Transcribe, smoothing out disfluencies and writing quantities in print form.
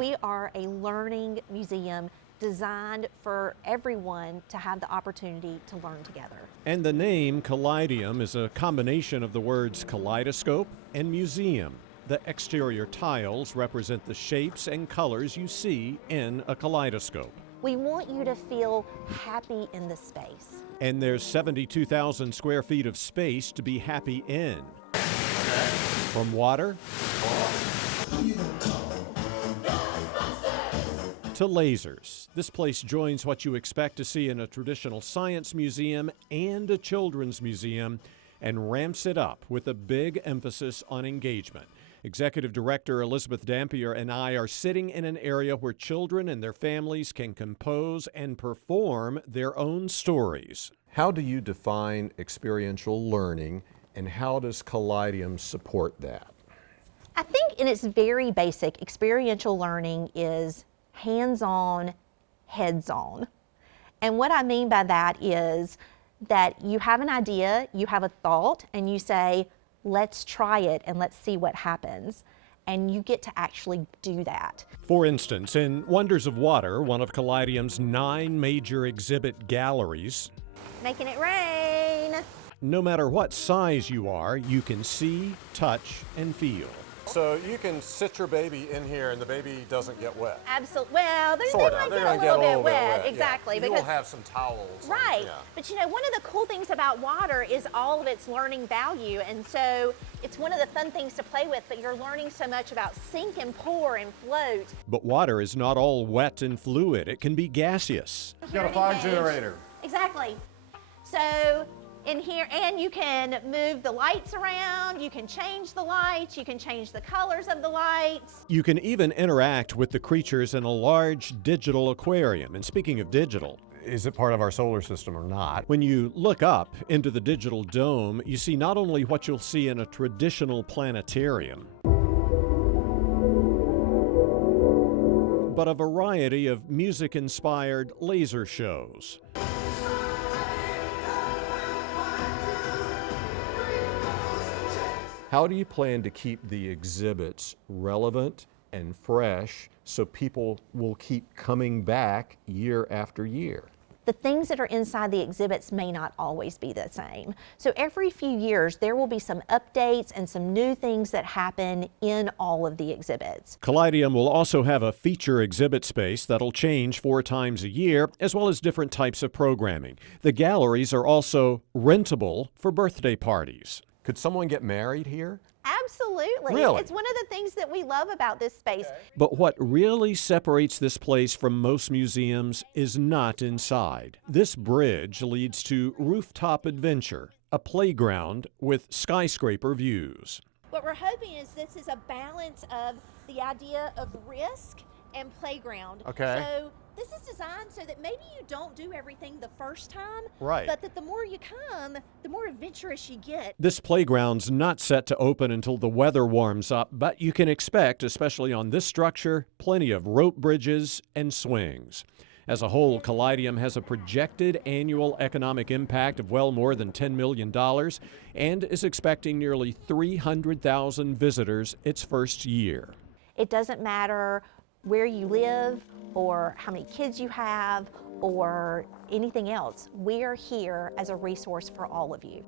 We are a learning museum designed for everyone to have the opportunity to learn together. And the name Callidium is a combination of the words kaleidoscope and museum. The exterior tiles represent the shapes and colors you see in a kaleidoscope. We want you to feel happy in this space. And there's 72,000 square feet of space to be happy in. From water to lasers. This place joins what you expect to see in a traditional science museum and a children's museum and ramps it up with a big emphasis on engagement. Executive Director Elizabeth Dampier and I are sitting in an area where children and their families can compose and perform their own stories. How do you define experiential learning, and how does Callidium support that? I think in its very basic, experiential learning is hands-on, heads-on. And what I mean by that is that you have an idea, you have a thought, and you say, let's try it and let's see what happens. And you get to actually do that. For instance, in Wonders of Water, one of Callidium's 9 major exhibit galleries, making it rain. No matter what size you are, you can see, touch, and feel. So you can sit your baby in here and the baby doesn't get wet. Absolutely. Well, they might They're get a little bit wet. Exactly. Yeah. You will have some towels. Right. But you know, one of the cool things about water is all of its learning value. And so it's one of the fun things to play with, but you're learning so much about sink and pour and float. But water is not all wet and fluid. It can be gaseous. You've got a fog generator. Exactly. So in here, and you can move the lights around, you can change the lights, you can change the colors of the lights. You can even interact with the creatures in a large digital aquarium. And speaking of digital, is it part of our solar system or not? When you look up into the digital dome, you see not only what you'll see in a traditional planetarium, but a variety of music-inspired laser shows. How do you plan to keep the exhibits relevant and fresh so people will keep coming back year after year? The things that are inside the exhibits may not always be the same. So every few years, there will be some updates and some new things that happen in all of the exhibits. Callidium will also have a feature exhibit space that'll change 4 times a year, as well as different types of programming. The galleries are also rentable for birthday parties. Could someone get married here? Absolutely. Really? It's one of the things that we love about this space. But what really separates this place from most museums is not inside. This bridge leads to Rooftop Adventure, a playground with skyscraper views. What we're hoping is this is a balance of the idea of risk and playground. Okay. So this is designed so that maybe you don't do everything the first time, right, but that the more you come, the more adventurous you get. This playground's not set to open until the weather warms up, but you can expect, especially on this structure, plenty of rope bridges and swings. As a whole, Callidium has a projected annual economic impact of well more than $10 million and is expecting nearly 300,000 visitors its first year. It doesn't matter where you live or how many kids you have or anything else. We are here as a resource for all of you.